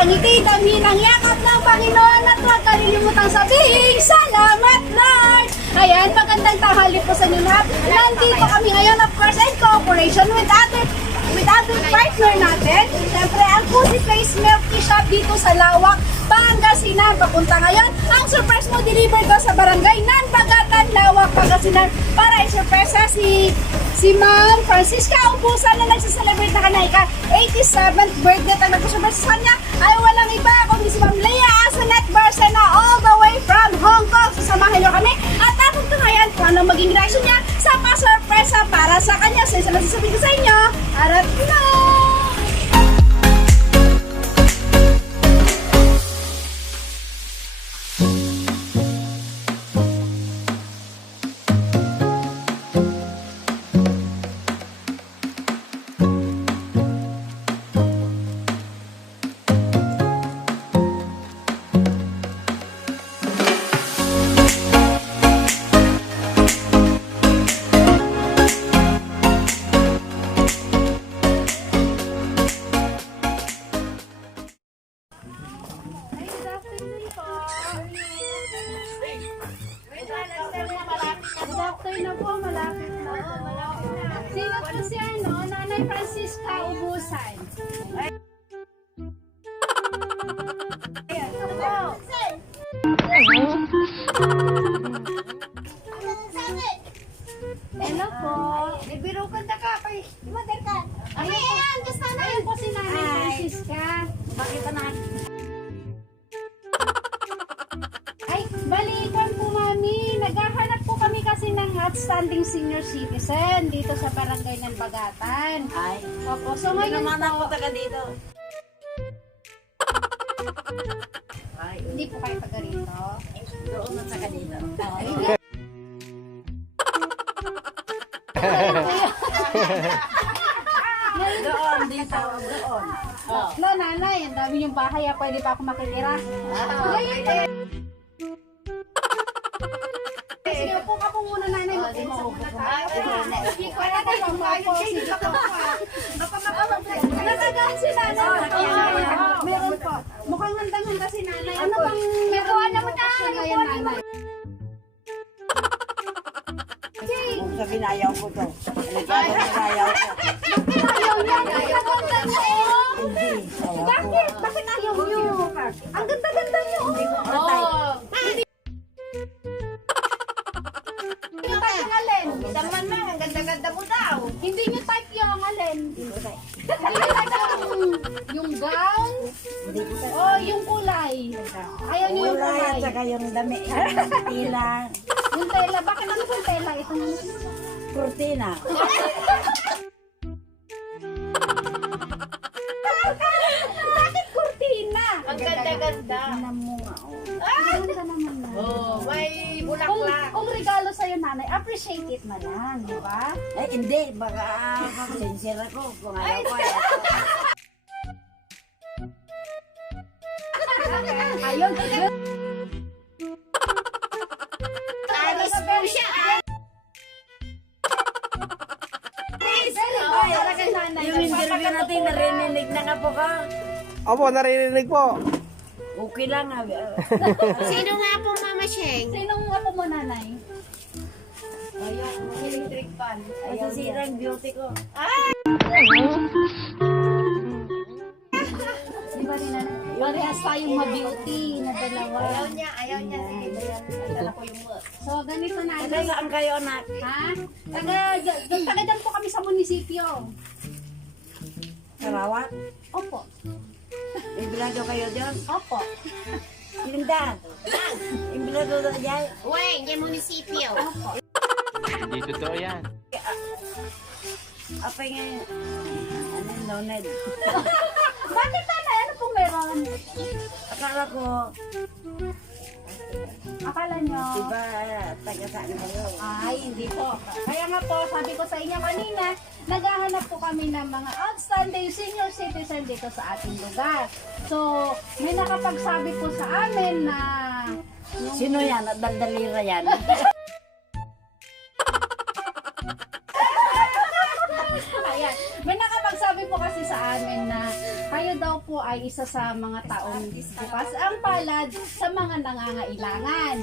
nakangiti, damhin ang yakap ng Panginoon at huwag kalilimutang sabihin, salamat Lord! Ayan, magandang tanghali po sa inyo lahat. Nandito kami ngayon, of course, in cooperation with other partner natin. Siyempre, ang Cozy Place Milky Shop dito sa Lawak, Pangasinan. Papunta ngayon, ang surprise mo deliver ko sa barangay Nanbagatan, Lawak, Pangasinan para i-surprise si Ma'am Francisca Ubusan na nagsiselebrate na kanay 87th birthday. Ang nagsusurprise sa kanya ay walang iba kundi si Ma'am Leia Asanet Barcena all the way from Hong Kong. Sasamahan niyo kami at tatungtungayan kung anong maging reaction niya sa pa-surpresa para sa kanya. So, isa lang sasabihin ko sa inyo, harap na! Na po, malapit na po. Sino po si Nanay Francisca Ubusan? Ayan, po. Hello po. Nagbiro ka na ka. Mother ka. Ayan, gusto na. Ayan po si Nanay Francisca. Bakit na? Ay, balikan po mami. Naghahanap po kami kasi ng outstanding senior citizen dito sa barangay ng Bagatan. Ay, Opo, so ngayon naman ako po, taga dito. Ay, hindi po kayo taga rito. doon na taga dito. Doon, dito, doon. No, nanay, ang dami yung bahay. Pwede pa ako makitira. Ngayon po. Sige, upo ka po muna, nanay. Mag-upo muna tayo. Sige po, nanay. Pamapo. Sige po. Natagaan si nanay. Meron po. Mukhang handang-handa si nanay. Ano bang meron naman ngayon, nanay? Kung sabihin, ayaw ko to. Ayaw ko. Ayaw niya. Ganda niyo. Hindi, ayaw ko. Bakit? Bakit ayaw niyo? Ang ganda-ganda niyo. Oh. Yung type yung alin? Daman mo, ang ganda-ganda mo daw. Hindi niyo type yung alin? Hindi niyo type yung gown? Hindi ko tayo. O yung kulay? Ayaw niyo yung Wala yan, kulay? saka yung dami. Tila, Yung tela? Bakit ano yung tela? Itong... kurtina. Bakit kurtina? Ang ganda-ganda. Tingnan mo nga, oh. Ang ganda naman na. Oh, may Kung, bulaklak. kung regalo sa'yo nanay, appreciate it na lang, di ba? Ay, hindi. Baka sincere ako. Kung ayaw ko, ayaw ko. Ayun. Alis po siya. Ay, talaga nanay. Yung interview natin, narinig na nga po ka. Opo, naririnig po. Okay lang nga. Sino nga po, Mama Sheng? Sinong apo mo nanay? Electric fan. Masasira ang beauty ko. Di ba rin nanay? Parehas tayong ma-beauty na dalawa. Ayaw niya. Sige, dala ko yung So, ganito Taga nanay. saan kayo, anak? Ha? Taga dyan po kami sa munisipyo. Sarawak? Opo. Ibilado kayo dyan? Opo. Linda. Ibilado na dyan? Uy, yung munisipyo. Hindi totoo yan. Apa nga yun? Ano yung donut? Bakit nanay? Ano pong meron? Akala ko, Akala nyo? diba, taga saan kayo? Ay, hindi po. Kaya nga po, sabi ko sa inyo kanina, naghahanap po kami ng mga outstanding senior citizen dito sa ating lugar. So, may nakapagsabi po sa amin na Sino yan? At daldalira yan? Ayan. May nakapagsabi po kasi sa amin na kayo daw po ay isa sa mga taong bukas ang palad sa mga nangangailangan.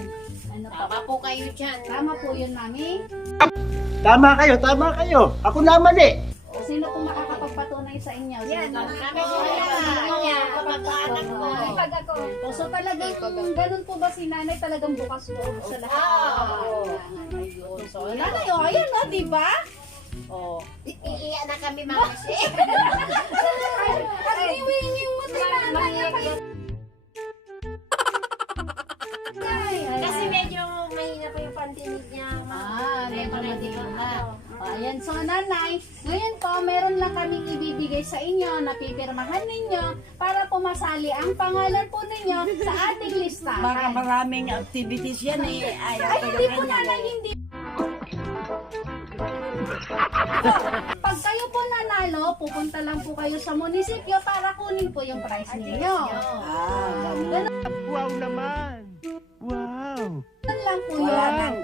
Ano po? Tama po kayo dyan. Tama po yun, Mami. Tama kayo. Ako naman eh. Sino po makakapagpatunay sa inyo? Yan, Sino? kami po yan. Kapag-anak ko. Pag ako. So talagang ganun po ba si nanay, talagang bukas loob sa lahat? Ayun. So nanay, ayan na, di ba? Oh. Iiyak na kami, Mama Sheng. At iwingin mo si nanay. Kasi medyo mahina pa yung pandinig niya. Medyo madila. Ayan, so nanay, ngayon po, meron lang kaming ibibigay sa inyo na pipirmahan ninyo para pumasali ang pangalan po ninyo sa ating listahan. Baka maraming activities yan eh. Ayaw Ay, ko hindi po yung nanay, hindi. Pag kayo po nanalo, pupunta lang po kayo sa munisipyo para kunin po yung prize ninyo. ganun. Wow naman. Wow. Ganun lang po Wala yun. nang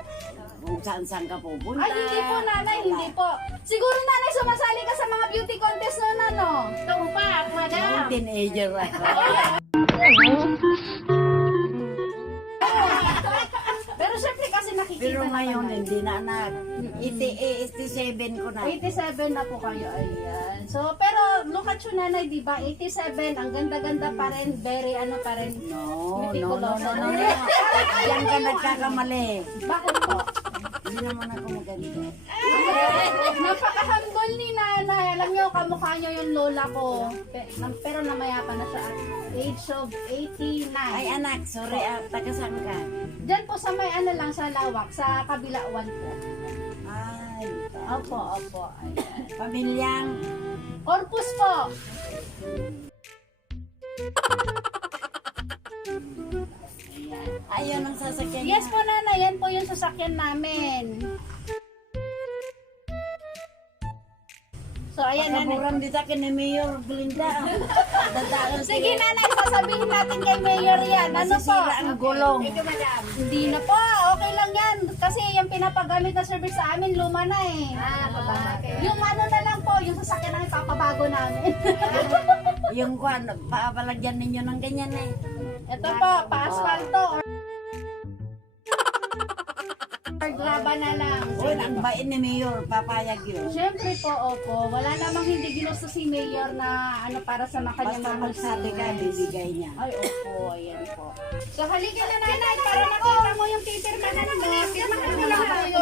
kung saan ka pupunta. Ay, hindi po nanay, hindi po. Siguro nanay, sumasali ka sa mga beauty contest noon, ano? Tumpak, madam. Teenager ako. Pero syempre kasi nakikita Pero naman ngayon, natin. hindi na anak. 87 ko na. 87 na po kayo, ayan. So, pero look at you nanay, di ba? 87, ang ganda-ganda pa rin, very ano pa rin. No. Meticuloso. Yan ka nagkakamali. Bakit po? Hindi naman ako maganda. Napaka-humble ni nanay. Alam niyo, kamukha niyo yung lola ko. Pero namaya pa na siya at age of 89. Ay anak, sorry taga-saan ka? Diyan po sa may ano lang sa lawak, sa kabila 1 po. Ay, Opo. Ayan. pamilyang. Corpus po. Ayun ang sasakyan Yes niya. po nanay, yan po yung sasakyan namin. So ayan nanay. Pakaburan dito kay ni Mayor Glinda. Dadaan Sige nanay, sasabihin natin kay Mayor yan. Ano po? Masisira ang gulong. Hindi na po, okay lang yan. Kasi yung pinapagamit na service sa amin, luma na eh. Yung ano na lang po, yung sasakyan na ipapabago namin. Yung kwan, paapalagyan ninyo ng ganyan eh. Ito po, pa-asfalto or graba na lang. Uy, ang bait ni Mayor, papayag yun. Siyempre po, opo. Wala namang hindi ginusto si Mayor na ano para sa kanyang Basta mga magsabi ka, bibigay niya. Ay, opo, ayan po. So, halika na nanay para makita mo yung pipirma na naman. Pirma ka na lang tayo.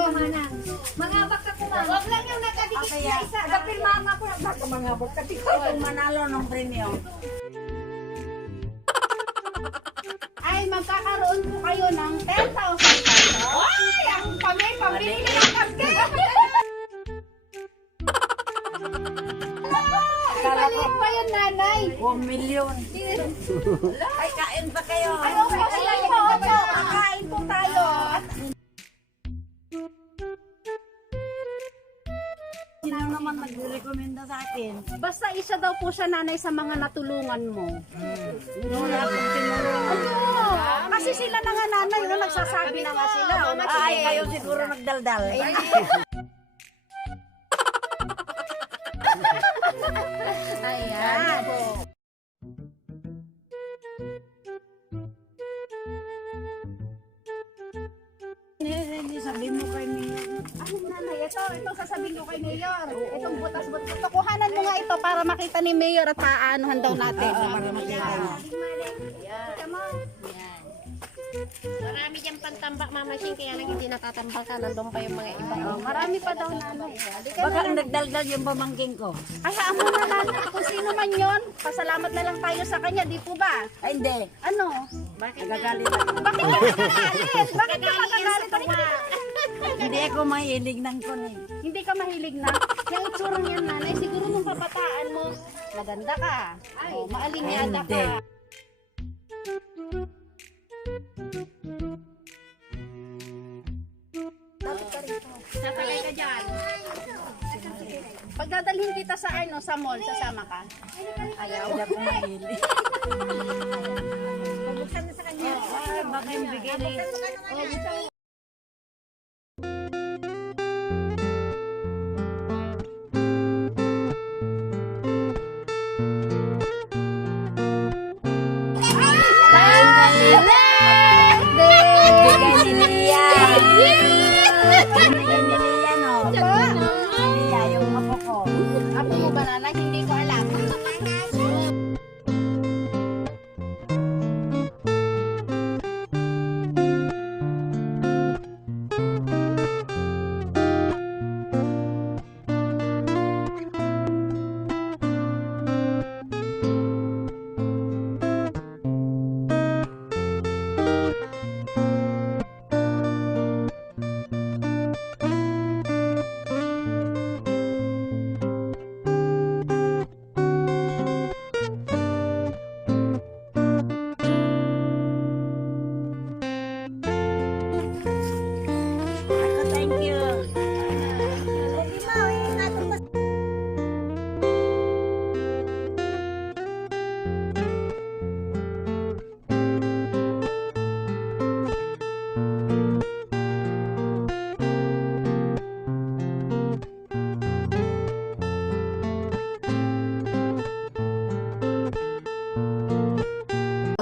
Mangabak ka kuma. Huwag lang yung nakadikit na isa. Napirmahan ako. Baka mangabak ka. Kung manalo ng premyo, Ay, magkakaroon po kayo ng 10,000 pesos. Ay, ang pambili ng kape. Balik pa yun, nanay. 1 million. Ay, kain pa kayo. Ano po sila po? Opo, kakain po tayo. Sino naman nagre-recommenda sa akin? Basta isa daw po siya nanay sa mga natulungan mo. Wala akong tinulungan. Ano? Kasi sila na nga nanay, no? Nagsasabi na nga sila. Ay, kayo siguro nagdaldal. Ayan po. Sabi mo kay Mayor. Ano nanay, ito sasabihin ko kay Mayor. Itong butas-butas. Ito, kuhanan mo nga ito para makita ni Mayor at paanohan daw natin. Para makita niya. Come on. Marami dyan pantambak, Mama Sheng. Kaya lang hindi natatambak ka. Nandun pa yung mga iba. Marami pa daw nanay. Halika Baka na. nagdaldal yung pamangking ko. Ay, amo na nanay. Kung sino man yon, pasalamat na lang tayo sa kanya, di po ba? Ay, hindi. Ano? Nagagalit ako. Bakit ka magagalit? Bakit ka magagalit? Hindi ako mahilig ng kun eh. Hindi ka mahilig na. Yung itsura niyan nanay, siguro nung kabataan mo, maganda ka. O, maalinyada Hindi. ka. Sasakay ka dyan. Pag dadalhin kita sa ano, sa mall, sasama ka? Ayaw. Hindi ako mahilig. Buksan na sa kanya. Baka yung bigay ni...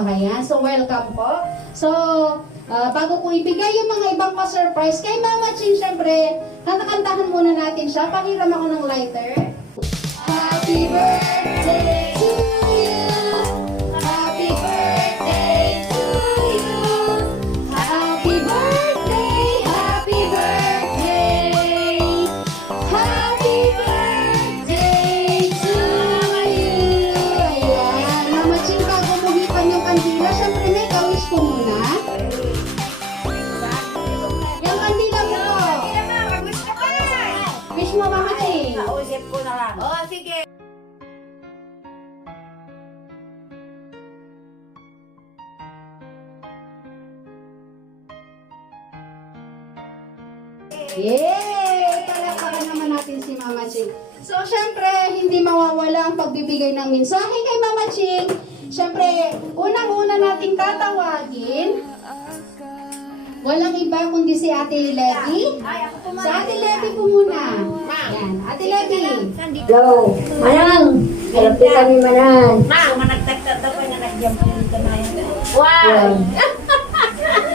Ayan, so welcome po. So, bago ko ibigay yung mga ibang pa-surprise kay Mama Chin, syempre, kanakantahan muna natin siya. Pahiram ako ng lighter. Happy birthday to you. Happy birthday to you. Happy birthday, happy birthday. Happy birthday to you. Ayan, Mama Chin, bago buhitan yung kandila, syempre may kawis ko muna. Yung kandila mo po. Wish mo, Mama Chin. Kausip ko na lang. Oh, sige. Yay! Palakpakan naman natin si Mama Ching. So, syempre, hindi mawawala ang pagbibigay ng mensahe kay Mama Ching. Syempre, unang-una nating tatawagin. Walang iba kundi si Ate Levy. Sa Ate Levy po muna. Yan, Ate Levy. Hello, Manang! Harap din kami, Manang. Managtagtag na pa na nagyampun ka na yun. Wow!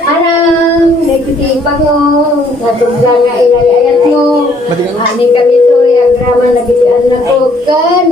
Manang, nagtitipag mo, natuglang nga inayayat mo. Haning kami to, agraman nabitian na ko. Kan,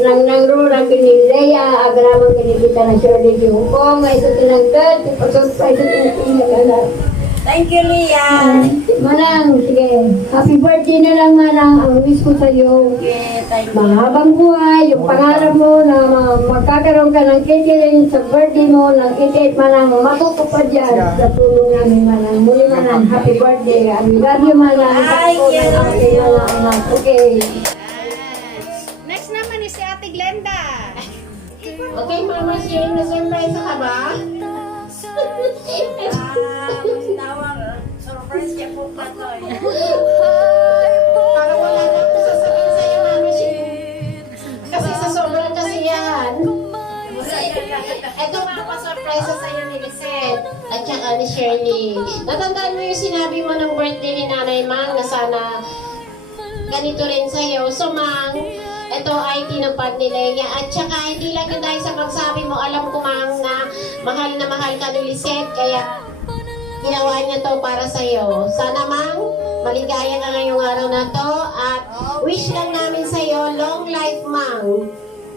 nang rurang kinilaya, agraman kinilita na siya ulit yung kong, ay ito tinangkat, ipasok pa ito tinangkat. Thank you, Lia. Manang, sige, happy birthday na lang, Manang. Ang wish ko sa'yo. Okay, thank you. Mahabang buhay, yung pangarap mo na magkakaroon ka ng catering sa birthday mo, ng 88 manang matutupad yan sa tulong namin manang. Muli manang, happy birthday. I love you manang. Thank you. Okay. Next naman is si Ate Glenda. Okay, Mama Shane, na-surprise ka ba? Tawag, surprise niya po pa to. Para wala na ako sasabihin sa'yo, Mama Shane. Kasi sa sobrang kasiyahan. Ito nga pa surprise sa'yo ni Lisette at saka ni Shirley. Natandaan mo yung sinabi mo ng birthday ni Nanay Mang na sana ganito rin sa'yo. So, Mang, ito ay tinupad ni Leia. At saka, hindi lang yun dahil sa pagsabi mo, alam ko, Mang, na mahal ka ni Lisette. Kaya, ginawa niya to para sa'yo. Sana, Mang, maligaya ka ngayong araw na to. At wish lang namin sa'yo, long life, Mang.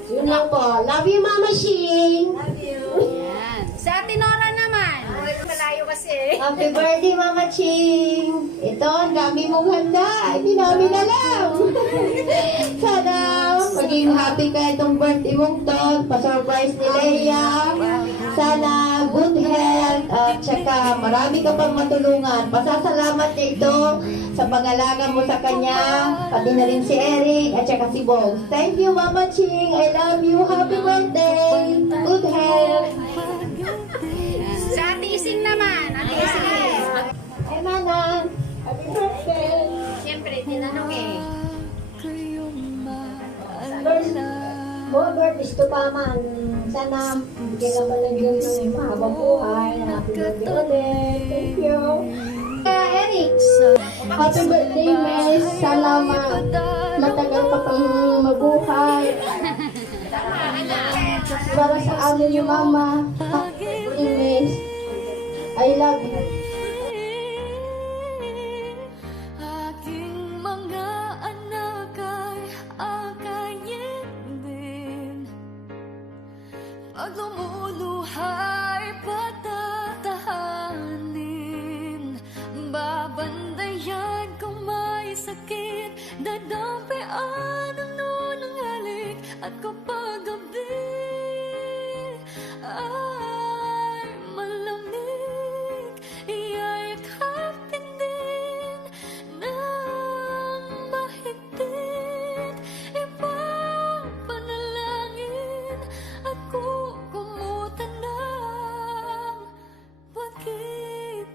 Yun lang po. Love you, Mama Shing. Yan. Sa Ate Nora naman. Malayo kasi. Happy birthday, Mama Ching! Ito, ang dami mong handa. Hindi namin alam. Sana maging happy ka itong birthday mong to. Pa-surprise ni Leia. Sana good health at saka marami ka pang matulungan. Pasasalamat niya ito sa pangalaga mo sa kanya. Pati na rin si Eric at saka si Bones. Thank you, Mama Ching. I love you. Happy birthday. Good health. Sa Ate Ising naman. Ate Ising. Ay, Mana. Happy birthday. Siyempre, tinanong eh. More birthdays to pa man. Sana bigyan naman ng Diyos ng mahabang buhay. Happy birthday ulit. Thank you. Eric. Happy birthday, Miss. Sana matagal ka pang mabuhay. Para sa amin yung mama. Happy birthday, Miss. I love you. Aking mga anak ay akayin din. Pag lumuluhay, patatahanin. Babandayan kung may sakit, dadampian ang nunang halik. At kapag gabi ay malamig, iyayakapin din ng mahigpit. Ipapanalangin at kukumutan ng pag-ibig.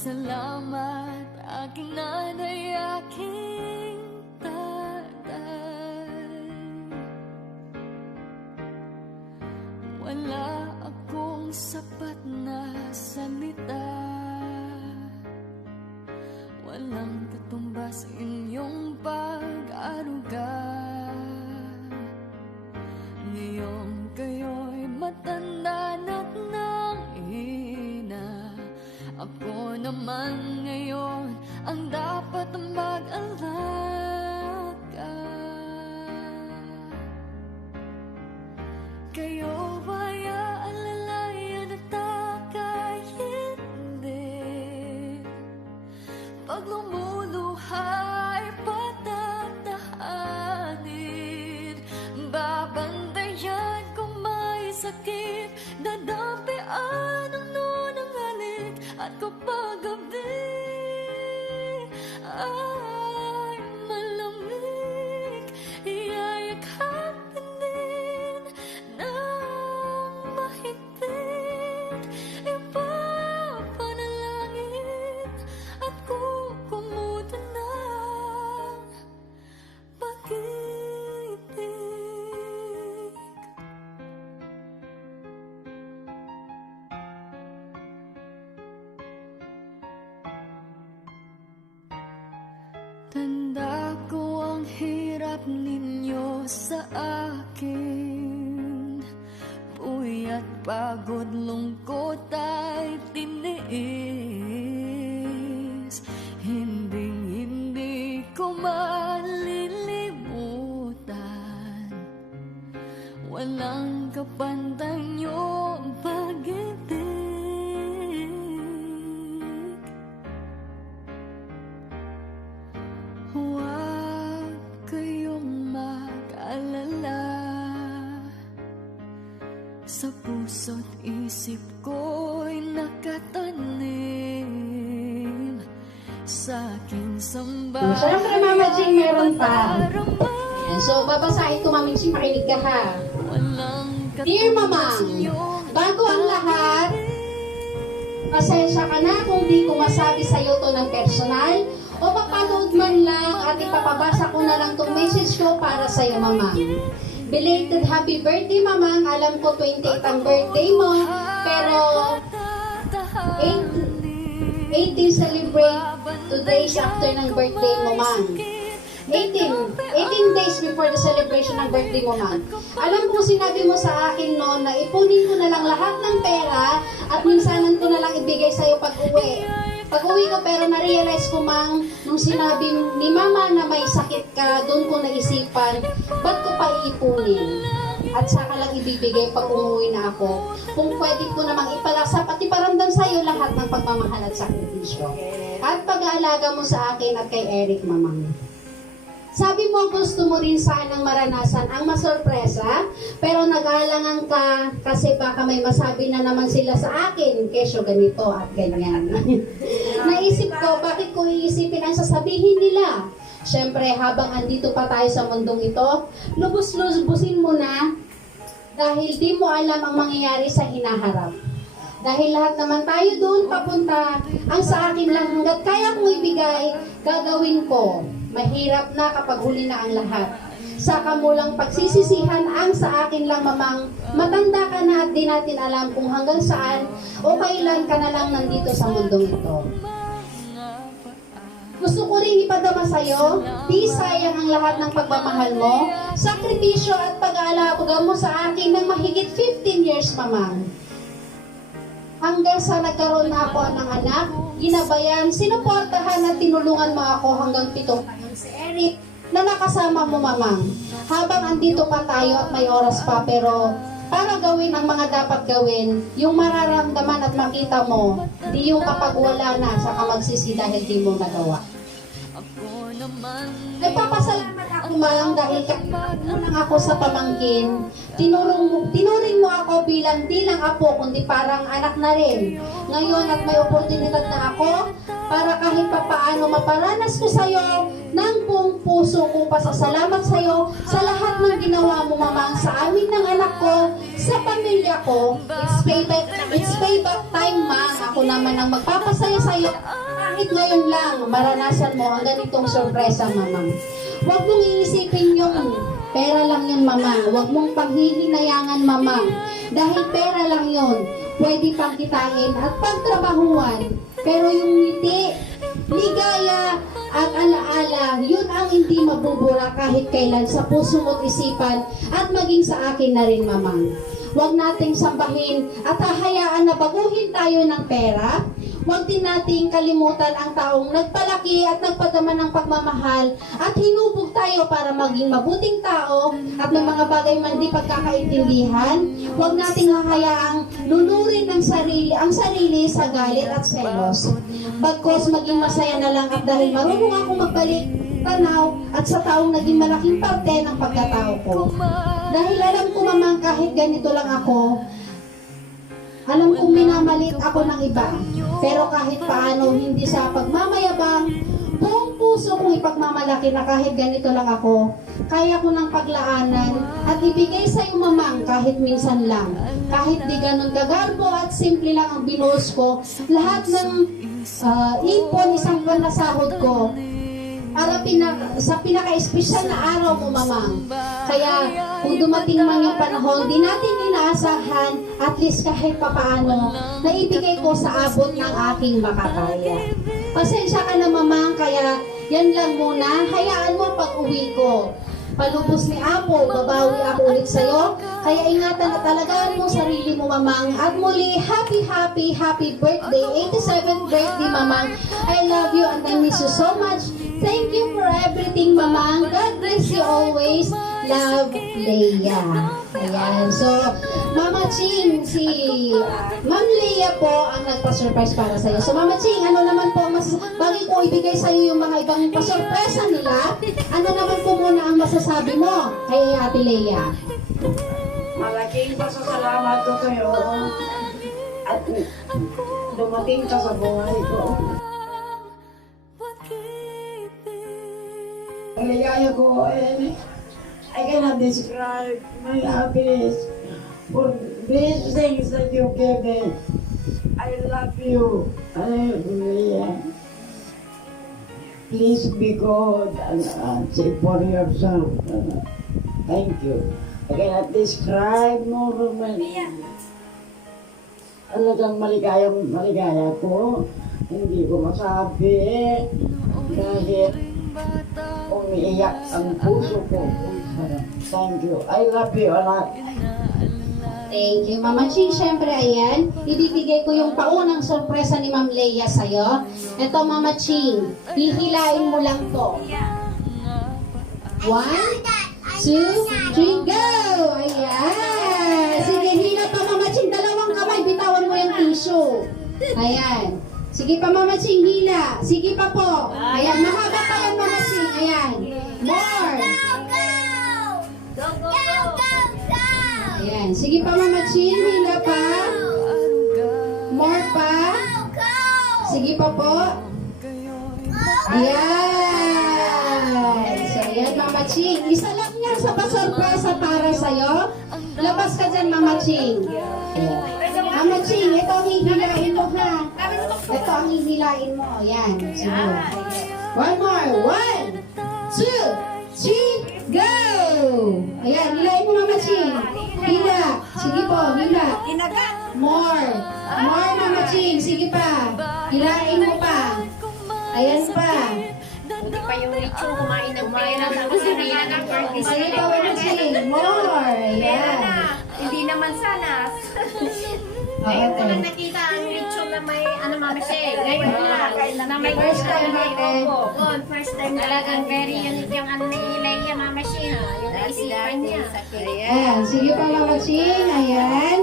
Salamat aking nanay, aking tatay. Wala akong sapat na salita, walang katumbas inyong pag-aruga. Ngayong kayo'y matanda na't nanghina, ako naman ngayon ang dapat mag-alaga. Kayo ba'y aalalayan at aka'y hindi? Pag lumuluhay, patatahanin. Babantayan kung may sakit, dadampian ang nunang halik. At kapag gabi ay malamig, iyayakapin din ng mahigpit. Ipapanalangin at kukumutan ng pag-ibig. Tanda ko ang hirap ninyo sa akin, puyat, pagod, lungkot ay tiniis. Hindi ko malilimutan, walang kapantay niyong pag-ibig. Huwag kayong mag-alala, sa puso't isip ko'y nakatanim sa aking samba. Siyempre, Mama Jing, meron pa. Ayan, so, babasahin ko, Mama Jing, makinig ka ha. Dear Mamang, bago ang lahat, pasensya ka na kung di ko masabi sa'yo to ng personal, o papanood man lang at ipapabasa ko na lang tong message ko para sa'yo, Mamang. Belated happy birthday, Mamang. Alam ko 28 ang birthday mo, pero 18 celebrate 2 days after ng birthday mo, Mang. 18 days before the celebration ng birthday mo, Mang. Alam ko sinabi mo sa akin noon na ipunin ko na lang lahat ng pera at minsanan ko na lang ibigay sa'yo pag-uwi. Pag-uwi ko, pero na-realize ko, Mang, nung sinabi ni Mama na may sakit ka, doon ko naisipan, ba't ko pa iipunin? At saka lang ibibigay pag umuwi na ako. Kung pwede ko namang ipalasa, pati paramdam sa'yo lahat ng pagmamahal at sakripisyo. At pag-aalaga mo sa akin at kay Eric, Mamang. Sabi mo gusto mo rin sanang maranasan ang masorpresa, pero nag-aalangan ka kasi baka may masabi na naman sila sa akin, kesyo ganito at ganyan. Naisip ko, bakit ko iisipin ang sasabihin nila? Siyempre, habang andito pa tayo sa mundong ito, lubos-lubusin mo na dahil di mo alam ang mangyayari sa hinaharap. Dahil lahat naman tayo doon papunta, ang sa akin lang hanggat kaya kong ibigay, gagawin ko. Mahirap na kapag huli na ang lahat. Saka mo lang pagsisisihan ang sa akin lang, Mamang, matanda ka na at di natin alam kung hanggang saan o kailan ka na lang nandito sa mundong ito. Gusto ko rin ipadama sa'yo, di sayang ang lahat ng pagmamahal mo, sakripisyo at pag-aalaga mo sa akin ng mahigit 15 years, Mamang. Hanggang sa nagkaroon na ako ng anak, ginabayan, sinuportahan at tinulungan mo ako hanggang 7 taon si Eric na nakasama mo, Mamang. Habang andito pa tayo at may oras pa, pero para gawin ang mga dapat gawin, yung mararamdaman at makita mo, di yung kapag wala na, saka magsisi dahil di mo nagawa. Nagpapasalamat ako, Mang, dahil nang ako sa pamangkin, tinuring mo ako bilang di lang apo, kundi parang anak na rin. Ngayon at may oportunidad na ako, para kahit papaano maparanas ko sa'yo ng buong puso kong pasasalamat sa'yo sa lahat ng ginawa mo, Mamang, sa amin na ng anak ko, sa pamilya ko, it's payback time, ma. Ako naman ang magpapasaya sa'yo. Kahit ngayon lang, maranasan mo ang ganitong sorpresa, mamang. Huwag mong iisipin yung pera lang yun, mama. Huwag mong paghihinayangan, mama. Dahil pera lang yun, pwede pang kitain at pagtrabahuan. Pero yung ngiti, ligaya, at alaala, yun ang hindi mabubura kahit kailan sa puso mo't isipan at maging sa akin na rin, mamang. Huwag nating sambahin at hahayaan na baguhin tayo ng pera. Huwag din nating kalimutan ang taong nagpalaki at nagpadama ng pagmamahal at hinubog tayo para maging mabuting tao at may mga bagay man di pagkakaintindihan. Huwag nating hahayaang lulurin ang sarili sa galit at selos. Bagkos maging masaya na lang at dahil marunong akong magbalik tanaw at sa taong naging malaking parte ng pagkatao ko. Dahil alam ko, mamang, kahit ganito lang ako, alam kong minamalit ako ng iba. Pero kahit paano, hindi sa pagmamayabang, buong puso kong ipagmamalaki na kahit ganito lang ako, kaya ko ng paglaanan at ibigay sa iyo, mamang, kahit minsan lang. Kahit di ganun kagarbo at simple lang ang binuhos ko, lahat ng ipon, isang buwan na sahod ko, para sa pinaka-espesyal na araw mo, mamang. Kaya kung dumating man yung panahon, di natin inaasahan, at least kahit papaano, na ibigay ko sa abot ng aking makakaya. Pasensya ka na, mamang, kaya yan lang muna. Hayaan mo pag uwi ko. Palubos ni Apo, babawi ako ulit sa'yo. Kaya ingatan at talagaan mo sarili mo, mamang. At muli, happy birthday, 87th birthday, mamang. I love you and I miss you so much. Thank you for everything, mamang. God bless you always. Love, Leia. Ayan. So, Mama Ching, si Ma'am Leia po ang nagpa-surprise para sa'yo. So, Mama Ching, ano naman po, bagay ko ibigay sa'yo yung mga ibang pa-surpresa nila, ano naman po muna ang masasabi mo kay Ate Leia? Malaking pasasalamat ko sa'yo at dumating ka sa buhay ko. Ang ligaya ko, I cannot describe my happiness for these things that you gave me. I love you. Hallelujah. Please be good and say for yourself. Thank you. I cannot describe more of my... Talagang maligaya ko. Hindi ko masabi dahil umiiyak ang puso ko. Thank you. I love you a lot. Thank you, Mama Ching. Siyempre, ayan, ibibigay ko yung paunang sorpresa ni Ma'am Leia sa'yo. Ito, Mama Ching, hihilain mo lang to. 1, 2, 3, go! Ayan! Sige, hila pa, Mama Ching. Dalawang kamay, bitawan mo yung tissue. Ayan. Sige pa, Mama Ching, hila. Sige pa po. Ayan, mahaba pa yan, Mama Ching. Ayan. More. Ayan. Sige pa, Mama Ching, hila pa. More pa. Sige pa po. Ayan. So, ayan, Mama Ching. Isa lang yan sa pasorpresa para sa'yo. Labas ka dyan, Mama Ching. Ayan. Mama Ching, ito ang hihilain mo, ha? Ito ang hihilain mo. Ayan. Sige. One more. 1, 2, 3, go! Ayan, hilain mo, Mama Ching. Hila. Sige po, hila. More. More, Mama Ching. Sige pa. Hilain mo pa. Ayan pa. Hindi pa yung lechon kumain ng pera. Tapos hindi na ng birthday. Sige pa, Mama Ching. More. Ayan. Hindi naman sana. Ngayon ko lang nakita ang lechon na may Mama Shea. Ngayon lang. Na may First time natin. First time talagang very unique yung ni Leia, Mama Shea. Yung naisipan niya. Ayan. Sige pa, Mama Ching. Ayan.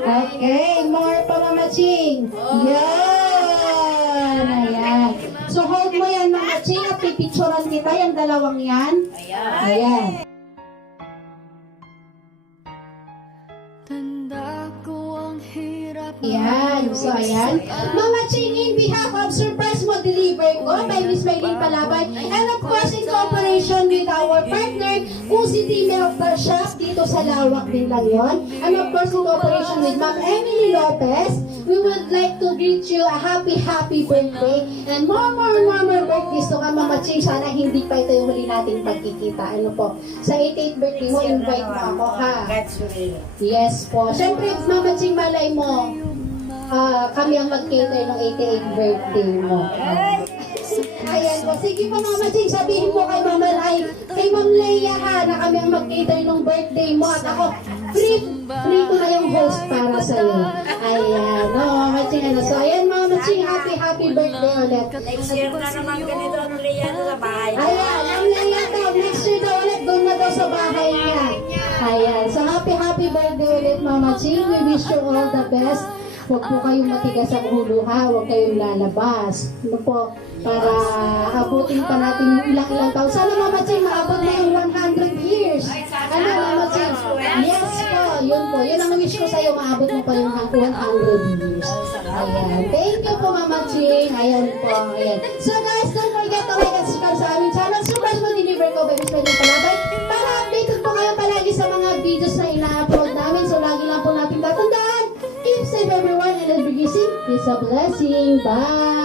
Okay. More pa, Mama Ching. Yan. Ayan. So, hold mo yan, Mama Ching, at pipicturan kita yung dalawang yan. Ayan. Tanda ko ang hirap Ayan. So, ayan. Mama Ching, in behalf of Surprise Mo Deliver ko by Miss Maylene Palabay, and of course, in cooperation with our partner, QCT Milk Shop, dito sa lawak din lang yon. And of course, in cooperation with Ma'am Emily Lopez, we would like to greet you a happy birthday and more birthdays to come, Mama Ching. Sana hindi pa ito yung huli nating pagkikita. Ano po, sa 88th birthday mo, invite mo ako, ha? Yes po. Siyempre, Mama Ching, malay mo, kami ang mag-cater ng 88th birthday mo. Ayan po. Sige po, Mama Ching, sabihin mo kay Mama Lai, kay Ma'am Leia, ha, na kami ang mag-cater ng birthday mo. At ako, free ko na yung host para sa'yo. Ayan, no, Mama Ching, ano. So, ayan, Mama Ching, happy birthday ulit. Next year na naman ganito ang Leia sa bahay. Ayan, ang Leia daw, next year daw ulit, doon na daw sa bahay niya. Ayan, so happy birthday ulit, Mama Ching. We wish you all the best. Huwag po kayong matigas ang ulo, ha? Huwag kayong lalabas. Ano po, para abutin pa natin yung ilang taon. Sana, Mama Ching, maabot na yung 100 years. Ano, Mama Ching? Yes po, yun po. Yun ang wish ko sa'yo, maabot mo pa yung 100 years. Ayan. Thank you po, Mama Ching. Ayan po, ayan. So guys, don't forget to like and subscribe sa aming channel. Super mo deliver ko, baby, spend yung palabay. Para updated po kayo palagi sa mga videos na ina-upload namin. So lagi lang po natin tatandaan. Keep safe everyone and every gising is a blessing. Bye!